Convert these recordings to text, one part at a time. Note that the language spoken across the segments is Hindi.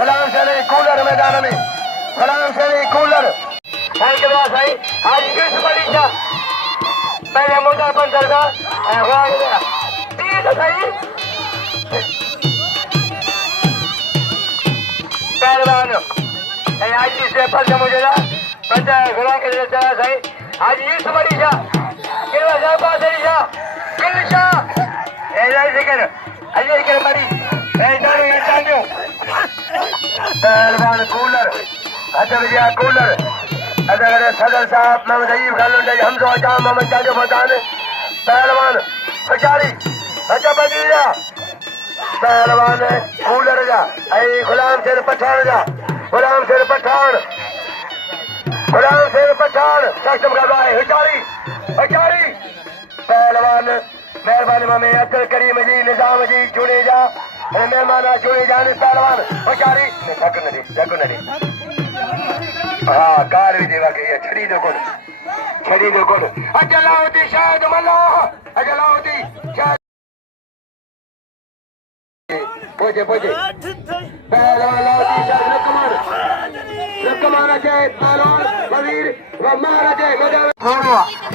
गुलाम शनी कूलर मैदान में गुलाम शनी कूलर के बाद भाई आज किस बड़ी था पहले मोटा पंचर का सही पहलवान आज से फल मुझे बच्चा घोड़ा के लिए चला सही आज इस बड़ी था पहलवान कूलर अच्छा कूलर अगर सदर साहब मोहम्मद अयूब खान हमजो जाम मोहम्मद जाजो फतान पहलवान पचारी अच्छा बजीरा पहलवान कूलर जा गुलाम शेर पठान जा गुलाम शेर पठान सक्षम कर रहा है हजारी पहलवान मेहरबानी में अतर करीम जी निजाम जी चुने जा मेहमान चुने जाने पहलवान हजारी ढक नदी हाँ कार भी देवा के छड़ी दो गुण अजलाउद्दीन शायद मल्ला अजलाउद्दीन शायद पोजे पहलवान लाउद्दीन शायद लकमान अजय पहलवान वजीर व महाराजे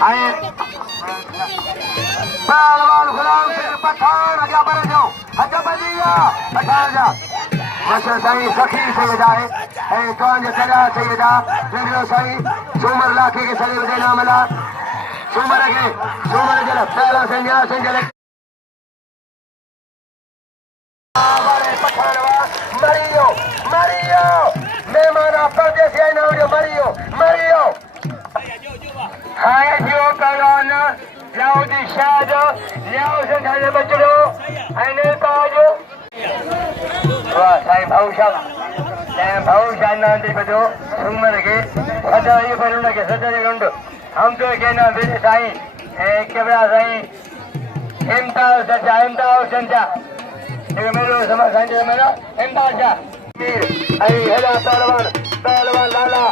आए पहलवान गुलाम शेर पठान अजा पर जाओ अजा बजिया पठान जा मशर साईं सखी सैयदा है कौन सदा सैयदा जंगलो साईं सुमर लाखे के सलीब देना मिला सुमर जल पहला संज्ञा संजल मरियो मेहमाना परदेसी आए ना मरियो हाय जो कौन लाउद्दीन शाह लियाओ संधाने बचड़ो आने पाजो वाह साईं भाऊशाह नांदी बदो सुमर के सदाई बरुण के सदाई गुंड हम तो कहना मेरे साईं केवड़ा साईं इम्ताज संजा एक मेरो समाज संजय मेरा इम्ताज जा मीर आई हेला पहलवान लाला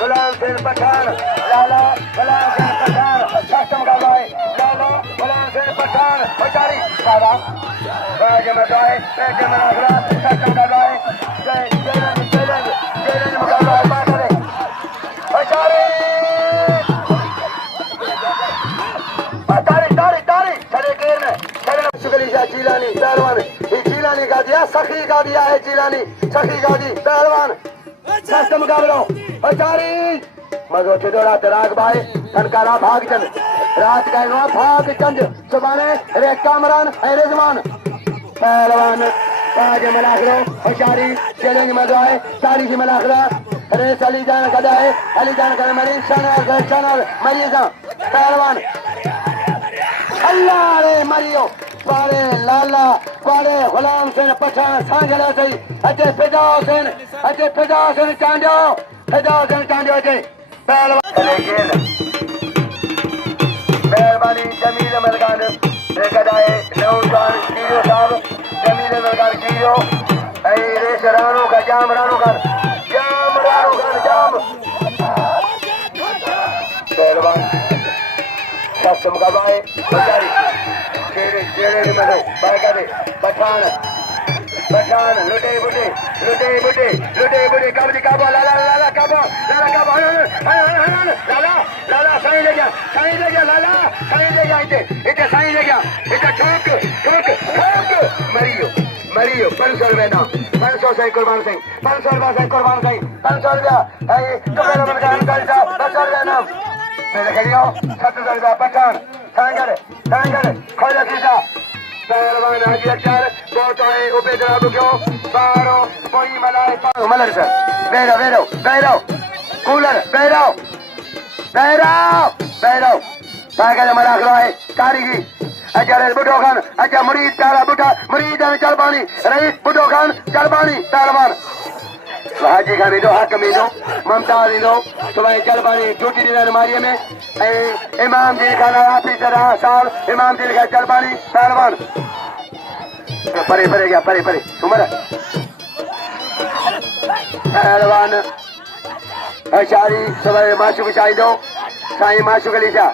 गुलाम शेर पठान लाला गुलाम शेर पठान सक्षम का भाई लाला गुलाम शेर पठान हजारी सारा राज मदाए सक्षम का भाई जय मुकाबला बात करे हजारी तारी चले केर में चले शुक्रिया जिलानी पहलवान जिलानी का दिया सखी का दिया है जिलानी सखी का दी पहलवान सस्त मुकाबलो हजारी मजो छिदो रात राग भाई ठनकारा भाग चंद रात का भाग चंद सुबाने रे कामरान है रिजवान पहलवान आज मलाखरो हजारी चैलेंज मजो है तारी की मलाखरा रे अली जान कदा है अली जान कर मरी शनर मरीजा पहलवान अल्लाह रे मरियो पारे लाला पारे गुलाम शेर पठान सांझला सही अचे फिदा हुसैन चांडो अचे पहलवान मेहरबानी जमील मलकान गदाए नौजान कीरो साहब जमील मलकान कीरो रेस रानो का जाम पहलवान सक्षम का भाई जेरे मदो बायका दे पठान लुटे बुटे काबली काबा लाला काबा लाला साईं ले गया लाला इते साईं ले गया इते ठोक मरियो 500 रुपए ना 500 से कुर्बान सिंह 500 रुपए से कुर्बान सिंह 500 रुपया है कपड़े में जान कर जा 500 रुपए ना मेरे खड़ियो 70 रुपया पठान सांगर खोला सीधा पहलवान हाजी अख्तर बहुत आए ऊपर जनाब क्यों बारो कोई मलाए मलर सर बैरो कूलर बैरो सागर मलाक है कारीगी अच्छा बुढ़ो खान अच्छा मुरीद प्यारा बुढ़ा मुरीद चल पानी रईस बुढ़ो खान चल पानी पहलवान हाजी खान ईंदो हक में ईंदो ममताज ईंदो सुभाणे चल पानी ड्यूटी ॾींदा अलमारीअ में इमाम जी खान ऑफिसर साहब इमाम जी लिखा चल पानी पहलवान परे गया सुमर पहलवान अशारी सुभाणे माशूक चाहींदो साईं माशूक अली शाह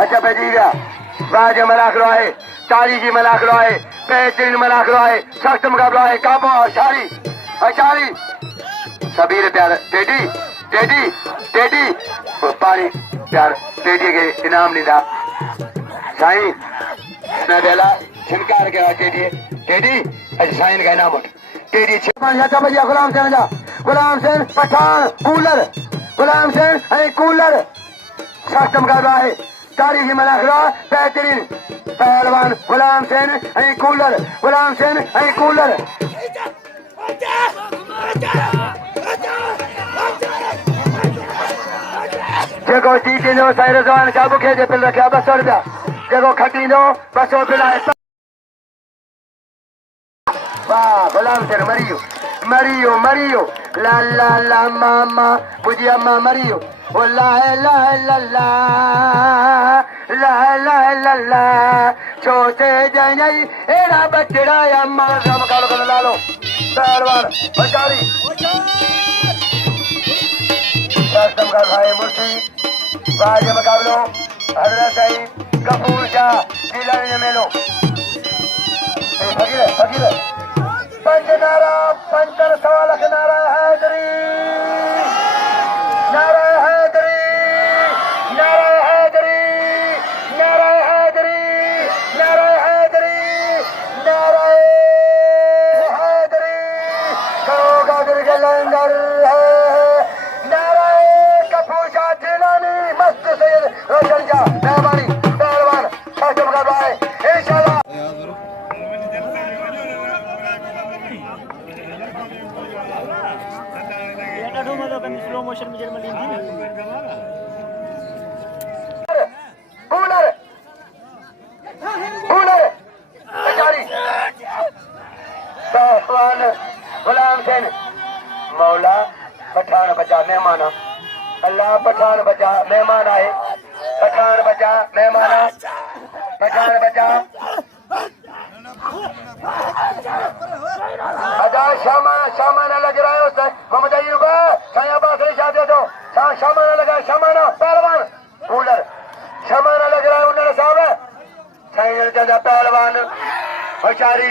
हथ पइजी विया बाज मलाखड़ो आहे तारीख़ी मलाखड़ो आहे बेहतरीन मलाखड़ो आहे सख़्त मुक़ाबिलो आहे काबो अशारी 40 सबीर प्यार टेडी टेडी टेडी पानी प्यार टेडी के इनाम लीधा साईं न बेला छिनकार के टेडी टेडी अज साईं का इनाम टेडी 5 बजे गुलाम सेन जा गुलाम सेन पठान कूलर गुलाम सेन ऐं कूलर सख्तम कर रहा है तारीखी मनाखरा बेहतरीन पहलवान गुलाम सेन ऐं कूलर गुलाम सेन ऐं कूलर जेको जीतींदो साईं रिज़वान खां बुखे जे पिल रखिया 200 रुपया जेको खटींदो 200 पिल आहे वाह गुलाम सेन मरियो मरियो मरियो ला ला ला मामा मुझे अम्मा मरियो ओ ला ला ला ला ला ला ला ला छोटे जई एड़ा बचड़ा अम्मा हम कालो कालो लालो पहलवान बचारी सख्तम का भाई मुर्शी बाज मुकाबलो हजरत सईद कपूर शाह जिलानी मेलो फकीर पंच नारा पंचर सवालक नारा हैदरी नारा हैदरी नारा हैदरी नारा हैदरी नारा हैदरी नारा हैदरी करो गादर के लंगर है नारा कपूर शाह जिलानी मस्त सैयद रोशन शाह मेहरबानी पहलवान सख्तम का भाई इंशाल्लाह स्लो मोशन में जन्म लीजिए कूलर कूलर बेचारी पहलवान गुलाम सेन मौला पठान बचा मेहमान अल्लाह पठान बचा मेहमान आए पठान बचा मेहमान पठान बचा अजा शामाना लग रहा है उससे मोहम्मद अयूब छाया बासरी शादी तो शामाना लगा शामाना पहलवान कूलर शामाना लग रहा है उन्होंने साहब छाया जगह पहलवान होशियारी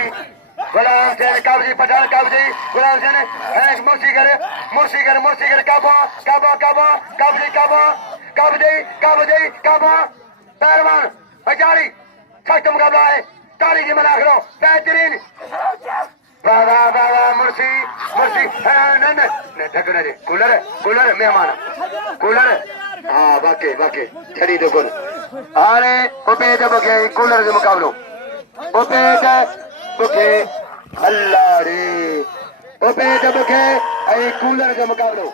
गुलाम सेन कब्जी पठान कब्जी गुलाम सेन मुर्शी करे काबा काबा काबा कब्जी काबा कब्जी काबा पहलवान होशियारी सख्त मुकाबला है तारीखी मना करो बेहतरीन वाह मुर्शी कूलर मेहमान कूलर हाँ वाकई छड़ी दो गुल अरे उपेद बुखे कूलर के मुकाबलो उपेद बुखे अल्लाह रे उपेद बुखे कूलर के मुकाबलो